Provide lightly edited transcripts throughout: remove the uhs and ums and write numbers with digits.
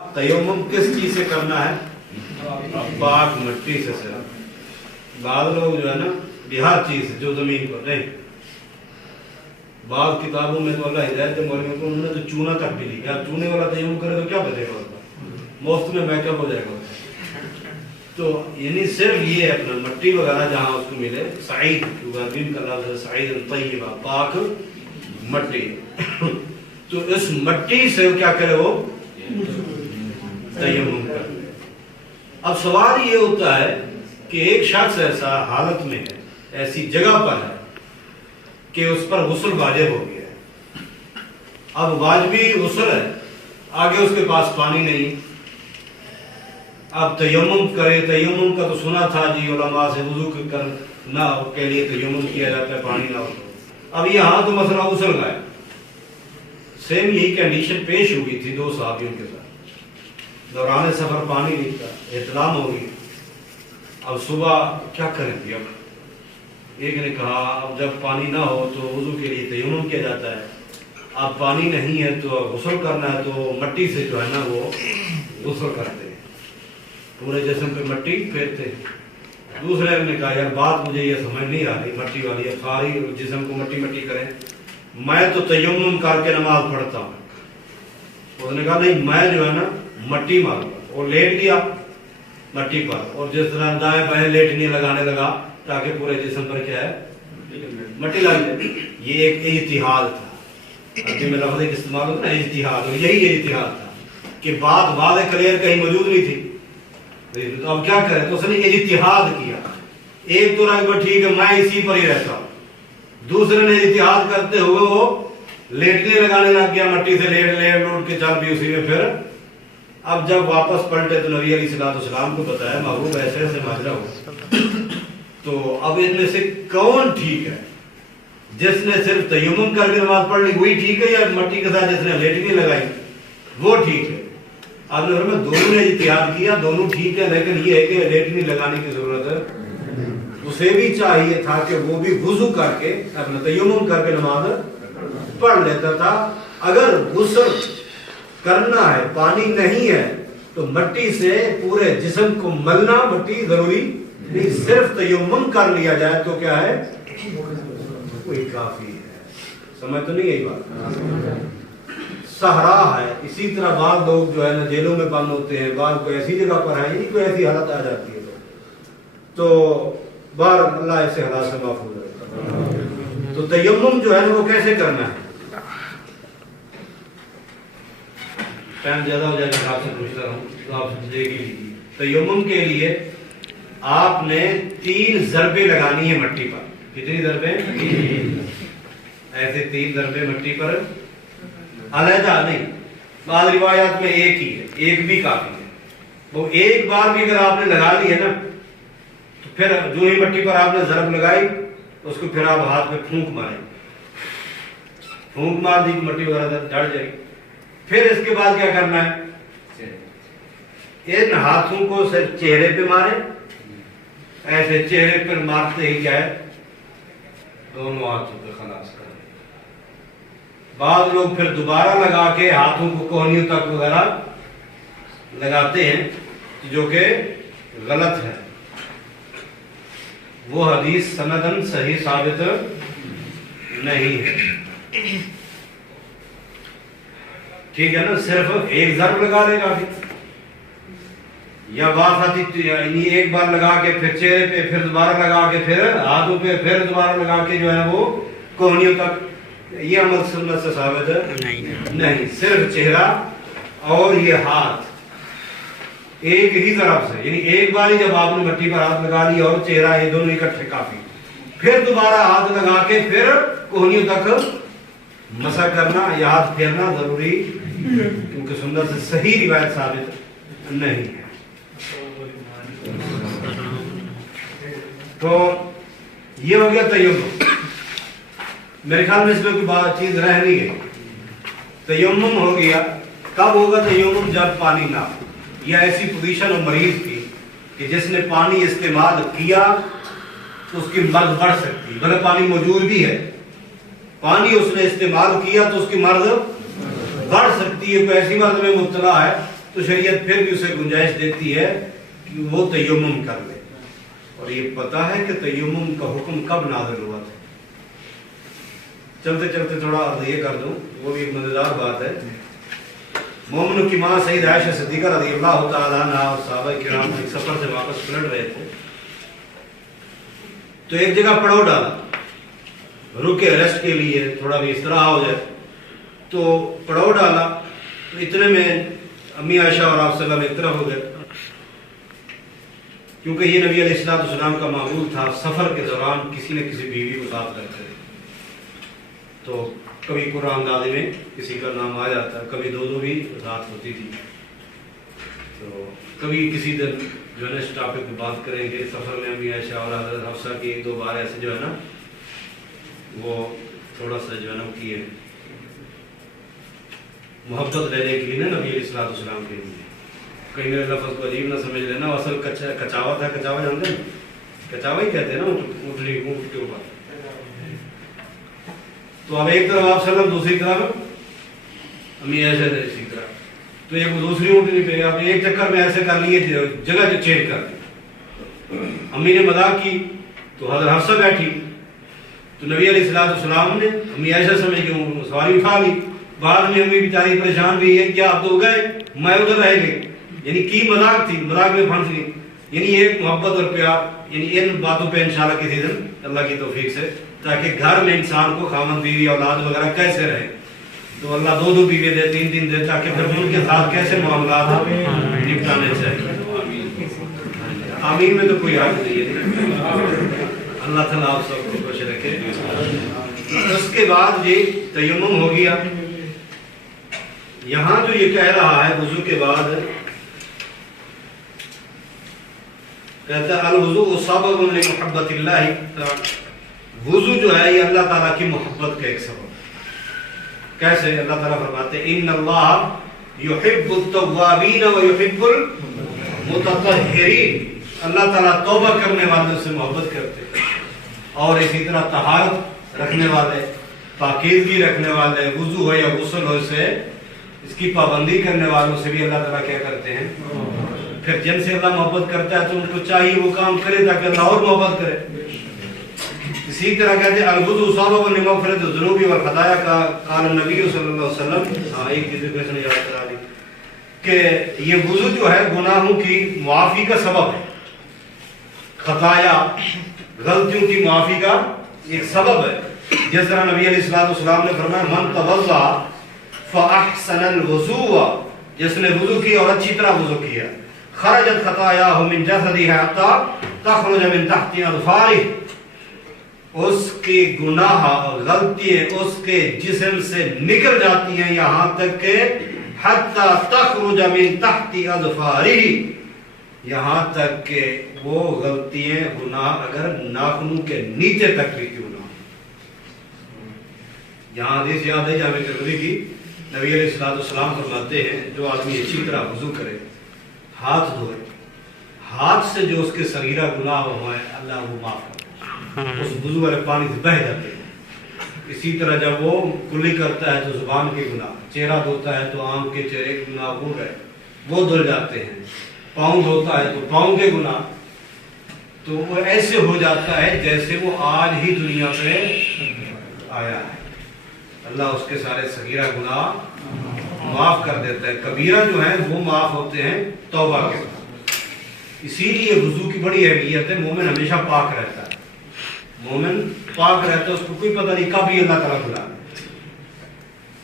तयम्मुम किस चीज से करना है? पाक मिट्टी से सिर्फ। बाद लोग जो है ना बिहार चीज से जो जमीन पर नहीं, बाद किताबों में तो अल्लाह हिदायत मौलवियों को उन्होंने तो चूना तक भी लिखा। चूने वाला तयम्मुम करे तो क्या बचेगा उसका? मुफ्त में मेकअप हो जाएगा। तो यानी सिर्फ ये अपना मिट्टी वगैरह जहाँ उसको मिले, सईद का लफ्ज़ सईद तय्यबा, पाक मिट्टी। तो इस मिट्टी से क्या करे वो तयम्मुम करे। अब सवाल ये होता है कि एक शख्स ऐसा हालत में है, ऐसी जगह पर है कि उस पर गुस्ल वाजिब हो गया है। अब वाजिबी गुस्ल है, आगे उसके पास पानी नहीं। अब तयम्मुम करे, तयम्मुम का तो सुना था जी उलमा से वुजू करना के लिए तयम्मुम किया जाता है, पानी ना हो तो। अब यहाँ तो मसला गुस्ल का है। सेम यही कंडीशन पेश हुई थी दो सहाबियों के साथ। दौरान सफर पानी नहीं था, इतलाम हो गई। अब सुबह क्या करेंगे? अब एक ने कहा अब जब पानी ना हो तो वुजू के लिए तयम्मुम किया जाता है, अब पानी नहीं है तो गुस्ल करना है, तो मिट्टी से जो है ना वो गुस्ल करते हैं, पूरे जिस्म पे मिट्टी फेरते हैं। दूसरे ने कहा यार बात मुझे ये समझ नहीं आ रही मिट्टी वाली, अब सारी जिस्म को मिट्टी मिट्टी करें, मैं तो तयम्मुम करके नमाज पढ़ता हूँ। उसने कहा नहीं, मैं जो है ना मिट्टी मारूंगा। और लेट गया मिट्टी पर, और जिस तरह दाएं बाएं लेटने लगाने लगा ताकि पूरे जिस्म पर क्या है मिट्टी लग जाए। ये एक इज्तिहाद था, अभी में लफ्ज़ इस्तेमाल होता ना इज्तिहाद, यही इज्तिहाद था कि बात वाज़ेह क्लियर कहीं मौजूद नहीं थी। तो अब क्या करें? तो उसने इज्तिहाद किया। एक तो राय ठीक है मैं इसी पर ही रहता हूँ, दूसरे ने इज्तिहाद करते हुए वो लेटने लगाने लग गया, मिट्टी से लेट लेट लौट के चल भी उसी में। फिर अब जब वापस पलटे तो नबी अलैहिस्सलाम को बताया महबूब ऐसे ऐसे माजरा हो। तो अब इनमें से कौन ठीक है? जिसने सिर्फ तयम्मुम करके नमाज पढ़ ली वही ठीक है, या मिट्टी के साथ जिसने लेटने लगाई वो ठीक है? आपने फरमाया दोनों ने इज्तिहाद किया, दोनों ठीक है, लेकिन ये है कि लेटने लगाने की जरूरत है। उसे भी चाहिए था कि वो भी वुजू करके अपना तयम्मुम करके नमाज पढ़ लेता था। अगर गुस्ल करना है, पानी नहीं है, तो मिट्टी से पूरे जिस्म को मलना मिट्टी जरूरी नहीं, सिर्फ तयम्मुम कर लिया जाए तो क्या है वही काफी है। समझ तो नहीं यही बात? सहरा है। इसी तरह बाद लोग जो है ना जेलों में बंद होते हैं, बाद को ऐसी जगह पर है, यही कोई ऐसी हालत आ जाती है तो बार अल्लाह ऐसे हालात से महफूज रहे। तो तयम्मुम जो है ना वो कैसे करना है? टाइम ज्यादा हो जाएगा, आपसे पूछता रहूं तो आप देगी। तयम्मुम के लिए आपने 3 ज़रबे लगानी है मिट्टी पर। कितनी ज़रबे? ऐसे 3 ज़रबे मिट्टी पर, अलहदा नहीं। बाद रिवायात में एक ही है, एक भी काफी है। वो एक बार भी अगर आपने लगा ली है ना, तो फिर जो ही मिट्टी पर आपने ज़रब लगाई उसको फिर आप हाथ में फूंक मारें, फूंक मार दी मिट्टी वगैरह चढ़ जाएगी। फिर इसके बाद क्या करना है? इन हाथों को सिर्फ चेहरे पे मारे, ऐसे चेहरे पर मारते ही क्या है दोनों हाथों पे खलास कर। बाद लोग फिर दोबारा लगा के हाथों को कोहनियों तक वगैरह लगाते हैं, जो कि गलत है। वो हदीस सनदन सही साबित नहीं है। ठीक है ना? सिर्फ एक ज़रब लगा देगा भी, या बात आती एक बार लगा के फिर चेहरे पे, फिर दोबारा लगा के, फिर हाथों पे, फिर दोबारा लगा के जो है वो कोहनियों तक, ये अमल सुन्नत से साबित नहीं। सिर्फ चेहरा और ये हाथ एक ही तरफ से, यानी एक बार ही जब आपने मिट्टी पर हाथ लगा लिया और चेहरा, ये दोनों इकट्ठे काफी। फिर दोबारा हाथ लगा के फिर कोहनियों तक मसा करना या हाथ फेरना जरूरी, क्योंकि सुन्नत से सही रिवायत साबित नहीं है। तो ये हो गया तयम्मुम। मेरे ख्याल में इसमें कोई बात चीज रह नहीं गई। तयम्मुम हो गया। कब होगा तयम्मुम? जब पानी ना हो, या ऐसी पोजीशन हो मरीज की कि जिसने पानी इस्तेमाल किया तो उसकी मर्ज बढ़ सकती है, मतलब पानी मौजूद भी है, पानी उसने इस्तेमाल किया तो उसकी मर्ज बढ़ सकती है। कोई ऐसी मर्ज में मुब्तला है تو شریعت پھر بھی اسے گنجائش دیتی ہے کہ وہ تیمم کر لے. اور یہ پتا ہے کہ تیمم کا حکم کب نازل ہوا تھا؟ چلتے چلتے تھوڑا یہ کر دوں، وہ بھی ایک مزیدار بات ہے. مومنوں کی ماں سید عائشہ صدیقہ رضی اللہ تعالیٰ عنہ اور صحابہ کرام ایک سفر سے واپس پلٹ رہے تھے تو ایک جگہ پڑاؤ ڈالا، رکے ریسٹ کے لیے، تھوڑا بھی استراحت ہو جائے. تو پڑاؤ ڈالا تو اتنے میں امی عائشہ اور آپ صلی اللہ علیہ وسلم ایک طرف ہو گئے، کیونکہ یہ نبی علیہ السلام کا معمول تھا سفر کے دوران کسی نہ کسی بیوی کو ساتھ رکھتے. تو کبھی قرآن اندازی میں کسی کا نام آ جاتا، کبھی دو بھی رات ہوتی تھی. تو کبھی کسی دن جو ہے نا اس ٹاپک پہ بات کریں گے. سفر میں امی عائشہ اور حضرت حفصہ کی ایک دو بار ایسے جو ہے نا وہ تھوڑا سا جو ہے نا کی ہے محبت لینے کے لیے نا نبی علیہ السلام کے لیے. کہیں میرے لفظ کو عجیب نہ سمجھ لینا، اصل کچاوا تھا. کچاوا جانتے ہیں؟ کچاوا ہی کہتے ہیں نا اونٹنی اونٹ کے اوپر. تو اب ایک طرف آپ وسلم، دوسری طرف امی عائشہ اسی طرح. تو ایک دوسری اونٹنی پہ آپ ایک چکر میں ایسے کر لیے، جگہ چینج کر دی. امی نے مذاق کی تو حضرت حفصہ بیٹھی تو نبی علیہ السلام نے امی عائشہ سمجھ کے سواری اٹھا لی. بعد میں امی بیچاری پریشان بھی ہے، کیا آپ تو گئے میں ادھر رہ گئی. یعنی کی مذاق تھی، مذاق میں پھنس گئی. یعنی ایک محبت اور پیار. یعنی ان باتوں پہ انشاءاللہ کسی دن اللہ کی توفیق سے، تاکہ گھر میں انسان کو خامن بیوی اولاد وغیرہ کیسے رہے. تو اللہ دو بیوی دے، تین دے، تاکہ پھر ان کے ساتھ کیسے معاملات نپٹانے چاہیے. آمین میں تو کوئی حق نہیں ہے. اللہ تعالیٰ آپ سب کو خوش رکھے. اس کے بعد یہ تیمم ہو گیا. یہاں جو یہ کہہ رہا ہے وضو کے بعد، کہتا ہے الوضوء سبب لمحبت اللہ. وضو جو ہے یہ اللہ تعالیٰ کی محبت کا ایک سبب. کیسے؟ اللہ تعالیٰ فرماتے ہیں ان اللہ یحب التوابین ویحب المتطہرین. اللہ تعالیٰ توبہ کرنے والوں سے محبت کرتے ہیں، اور اسی طرح طہارت رکھنے والے، پاکیزگی رکھنے والے، وضو ہو یا غسل ہو سے اس کی پابندی کرنے والوں سے بھی اللہ تعالیٰ کیا کرتے ہیں. پھر جن سے اللہ محبت کرتا ہے تو ان کو چاہیے وہ کام کرے تاکہ اللہ اور محبت کرے. اسی طرح کہتے ہیں الوضوء سبب لمغفرۃ الذنوب والخطایا کا قال النبی صلی اللہ علیہ وسلم. ایک چیز کو یاد کرا دی کہ یہ وضو جو ہے گناہوں کی معافی کا سبب ہے، خطایا غلطیوں کی معافی کا ایک سبب ہے. جس طرح نبی علیہ السلام نے فرمایا من توضا فاحسن الوضوء، جس نے وضو کیا اور اچھی طرح وضو کیا، خرجت خطایا من جسدہ حتی تخرج من تحت اظفارہ، اس کی گناہ اور غلطیاں اس کے جسم سے نکل جاتی ہیں یہاں تک کہ حتی تخرج من تحت اظفارہ، یہاں تک کہ وہ غلطیاں گناہ اگر ناخنوں کے نیچے تک بھی کیوں نہ. یہاں حدیث یاد ہے جامع ترمذی کی، نبی علیہ السلام فرماتے ہیں جو آدمی اچھی طرح وضو کرے، ہاتھ دھوئے، ہاتھ سے جو اس کے صغیرہ گناہ ہوئے اللہ وہ معاف کرتا ہے، اس وضو والے پانی سے بہہ جاتے ہیں. اسی طرح جب وہ کلی کرتا ہے تو زبان کے گناہ، چہرہ دھوتا ہے تو آنکھ کے چہرے کے گناہ وہ گئے وہ دھل جاتے ہیں، پاؤں دھوتا ہے تو پاؤں کے گناہ. تو وہ ایسے ہو جاتا ہے جیسے وہ آج ہی دنیا پہ آیا ہے. اللہ اس کے سارے صغیرہ گناہ معاف کر دیتا ہے. کبیرہ جو ہیں وہ معاف ہوتے ہیں توبہ کے بعد. اسی لیے وضو کی بڑی اہمیت ہے. مومن ہمیشہ پاک رہتا ہے، مومن پاک رہتا ہے، اس کو کوئی پتہ نہیں کب ہی اللہ تعالیٰ بلا.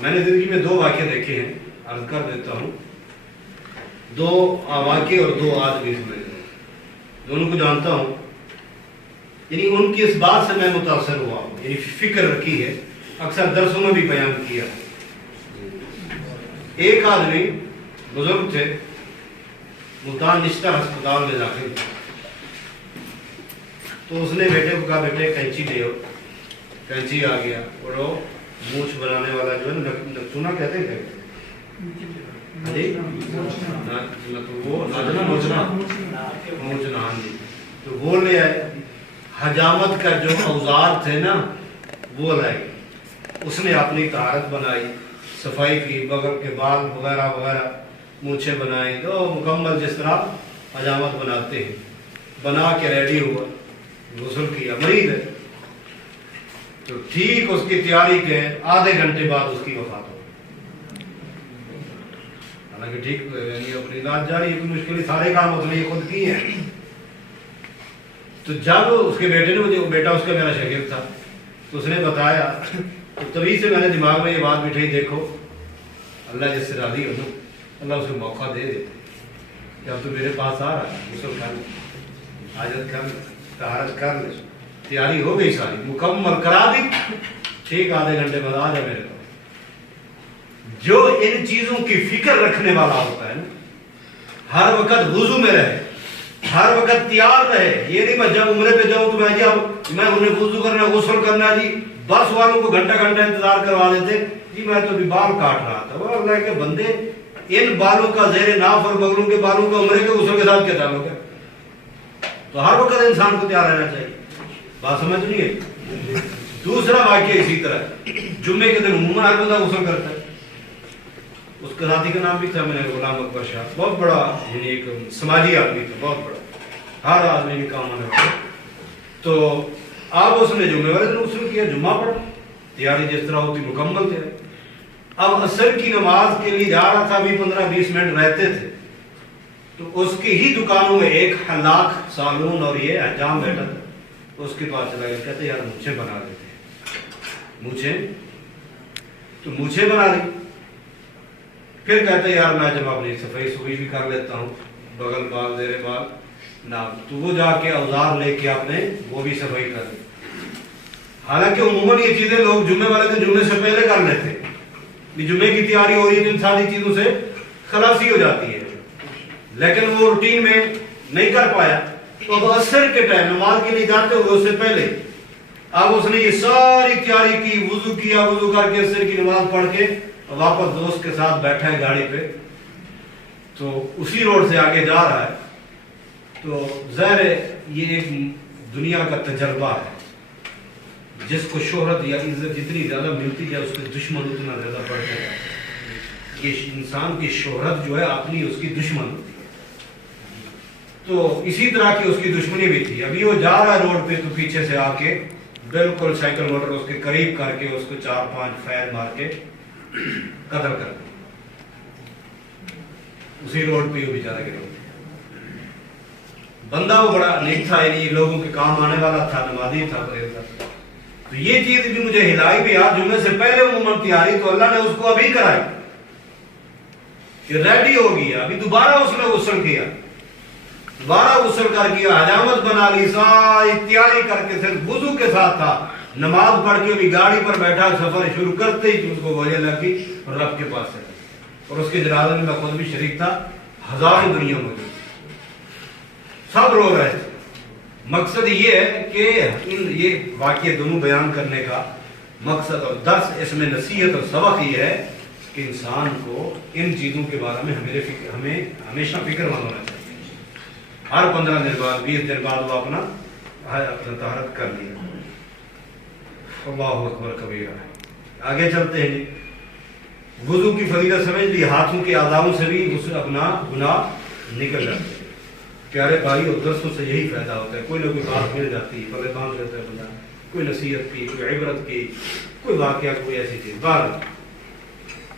میں نے زندگی میں 2 واقعے دیکھے ہیں، عرض کر دیتا ہوں. 2 واقعے اور 2 آدمی سنے، دونوں کو جانتا ہوں. یعنی ان کی اس بات سے میں متاثر ہوا ہوں، یعنی فکر رکھی ہے، اکثر درسوں میں بھی بیان کیا. ایک آدمی بزرگ تھے، ملتان نشتہ ہسپتال میں داخل تھے. تو اس نے بیٹے کو کہا بیٹے کینچی لے آؤ. کینچی آ گیا، اور وہ مونچھ بنانے والا جو ہے نکتونا کہتے ہیں تو وہ لے آئے. حجامت کا جو اوزار تھے نا وہ لائے. اس نے اپنی طہارت بنائی، صفائی کی، بغل کے بال وغیرہ وغیرہ मूछें बनाई, तो मुकम्मल जिस तरह हजामत बनाते हैं, बना के रेडी हुआ, गुस्ल किया, मरीज है। तो ठीक उसकी तैयारी के आधे घंटे बाद उसकी वफात हो गई। हालांकि ठीक यानी अपनी इलाज जारी, मुश्किल सारे काम उसने खुद किए हैं। तो जब उसके बेटे ने, मुझे बेटा उसका मेरा शागिर्द था, तो उसने बताया, तो तभी से मैंने दिमाग में ये बात बिठाई, देखो अल्लाह जिससे राजी हो, अल्लाह उसे मौका दे देते। जब तो मेरे पास आ रहा है, गुस्ल कर ले, हाजत कर ले, तहारत कर ले, तैयारी हो गई सारी, मुकम्मल करा दी, ठीक आधे घंटे बाद आ जाए मेरे पास। जो इन चीजों की फिक्र रखने वाला होता है ना, हर वक्त वुजू में रहे, हर वक्त तैयार रहे। ये नहीं मैं जब उम्रे पे जाऊं तो मैं उन्हें वुजू करना, गुस्ल करना जी, बस वालों को घंटा घंटा इंतजार करवा देते जी, मैं तो अभी बाल काट रहा था। वो अल्लाह के बंदे, इन बालों का ज़ेरे नाफ और बगलों के बालों का उम्रे के गुस्ल के साथ क्या ताल्लुक है? तो हर वक्त इंसान को तैयार रहना चाहिए। बात समझ नहीं है? दूसरा वाक्य इसी तरह, जुम्मे के दिन उम्मा हर बंदा गुस्ल करता है। उसके साथी का नाम भी था मैंने, गुलाम अकबर शाह, बहुत बड़ा यानी एक समाजी आदमी था, बहुत बड़ा, हर आदमी का काम आने वाला। तो अब उसने जुम्मे वाले दिन गुस्ल किया, जुम्मा पढ़ा, तैयारी जिस तरह होती मुकम्मल तैयारी। अब असर की नमाज के लिए जा रहा था, अभी 15-20 मिनट रहते थे, तो उसकी ही दुकानों में एक हलाक सालून और ये हजाम बैठा था। उसके पास चला गया, कहते यार मूछें बना देते हैं, मूछें, तो मूछें बना ली। फिर कहते यार मैं जब अपनी सफाई सुफाई भी कर लेता हूँ, बगल बाल जेरे बाल ना, तो वो जाके औजार लेके आपने वो भी सफाई कर ली। हालांकि उमूमन ये चीजें लोग जुम्मे वाले दिन जुम्मे से पहले कर लेते हैं, जुम्मे की तैयारी हो रही है तो इन सारी चीजों से खलासी हो जाती है, लेकिन वो रूटीन में नहीं कर पाया। तो अब असर के टाइम नमाज के लिए जाते हुए उससे पहले अब उसने ये सारी तैयारी की, वुजू किया, वुजू करके असर की नमाज पढ़ के वापस दोस्त के साथ बैठा है गाड़ी पे, तो उसी रोड से आगे जा रहा है। तो ज़ाहिर है ये एक दुनिया का तजर्बा है, जिसको शोहरत या इज्जत जितनी ज्यादा मिलती है उसके दुश्मन उतना ज्यादा बढ़ते हैं। ये इंसान की शोहरत जो है अपनी उसकी दुश्मन होती है। तो इसी तरह की उसकी दुश्मनी भी थी। अभी वो जा रहा है रोड पे, तो पीछे से आके बिल्कुल साइकिल मोटर उसके करीब करके उसको 4-5 फैर मार के कत्ल कर दिया। उसी रोड पे वो बेचारा गिरा। बंदा वो बड़ा नेक था, यानी लोगों के काम आने वाला था, नमाजी था, परहेज़गार। तो ये चीज भी मुझे हिलाई भी, आज जुम्मे से पहले उम्र तैयारी तो अल्लाह ने उसको अभी कराई कि रेडी हो गया। अभी दोबारा उसने गुस्ल किया, दोबारा गुस्ल कर किया, हजामत बना ली, सारी तैयारी करके सिर्फ वुजू के साथ था, नमाज पढ़ के अभी गाड़ी पर बैठा, सफर शुरू करते ही उसको वजह लगी और रब के पास चला। और उसके जनाजे में मैं खुद भी शरीक था, हजारों दुनिया मौजूद, सब रो रहे थे। मकसद ये है कि ये वाक्य दोनों बयान करने का मकसद और दर्स, इसमें नसीहत और सबक ये है कि इंसान को इन चीज़ों के बारे में हमें हमेशा फिक्रमंद होना चाहिए। हर 15 दिन बाद, 20 दिन बाद वो अपना तहरत कर लिया। अल्लाहु अकबर कबीरा। आगे चलते हैं जी। वुजू की फजीलत समझ ली, हाथों के आज़ाओं से भी उससे अपना गुनाह निकल जाते हैं। प्यारे भाई और दर्शों से यही फायदा होता है, कोई ना कोई बात मिल जाती है, परेशान रहता है बंदा, कोई नसीहत की, कोई इबरत की, कोई वाकया, कोई ऐसी चीज। बात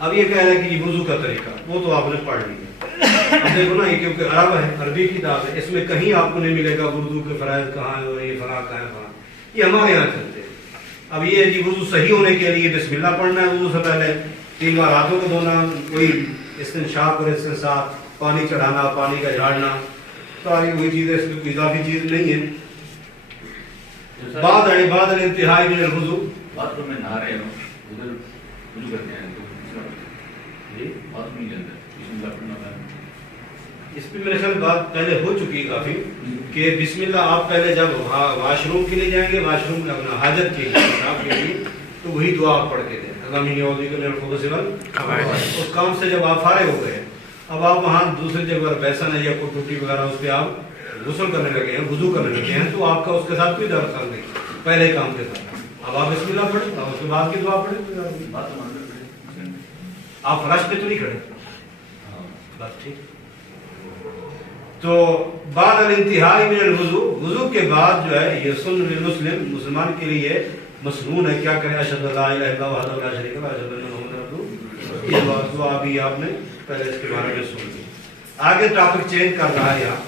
अब ये कह रहा है कि वुजू का तरीका वो तो आपने पढ़ लिया। अब देखो ना, ये क्योंकि अरब है, अरबी किताब है, इसमें कहीं आपको नहीं मिलेगा उर्दू के फराइज कहाँ है और ये फला कहाँ है फला, ये हमारे यहाँ चलते हैं। अब ये जी वुजू सही होने के लिए बिस्मिल्लाह पढ़ना है, वुजू से पहले 3 बार हाथों को धोना, कोई इस्तिंशाक और इसके साथ पानी चढ़ाना, पानी का झाड़ना, सारी वही चीजें, इसमें इजाफी चीज नहीं है। बाद इंतहाई में वुजू बाथरूम में नहा रहे हो, उधर वुजू करते हैं तो जी बाथरूम के अंदर बिस्मिल्लाह पढ़ना है। इस पे मेरे ख्याल बात पहले हो चुकी है काफी कि बिस्मिल्लाह आप पहले जब वाशरूम के लिए जाएंगे, वाशरूम में अपना हाजत के लिए तो वही दुआ आप पढ़ के दें, उस काम से जब आप फारे हो गए, अब आप वहाँ दूसरी जगह बैसन है या कोई टूटी वगैरह उस पर आप गुस्ल करने लगे हैं, वुजू करने लगे हैं, तो आपका उसके साथ कोई दरअसल नहीं, पहले काम के साथ। अब आप बिस्मिल्लाह पढ़ें, उसके बाद की दुआ पढ़ें। आप फर्श पे तो नहीं खड़े, बस ठीक। तो बाद अल इंतहाई मिनल वुजू, वुजू के बाद जो है ये सुन्नत मुस्लिम, मुसलमान के लिए मसनून है क्या करे, अशहदु अल्ला इलाहा इल्लल्लाह वहदहु ला शरीका लहु अशहदु अन्ना मुहम्मदन अब्दुहु। ये बात तो अभी आपने पहले इसके बारे में सुन ली। आगे टॉपिक चेंज कर रहा है यहाँ।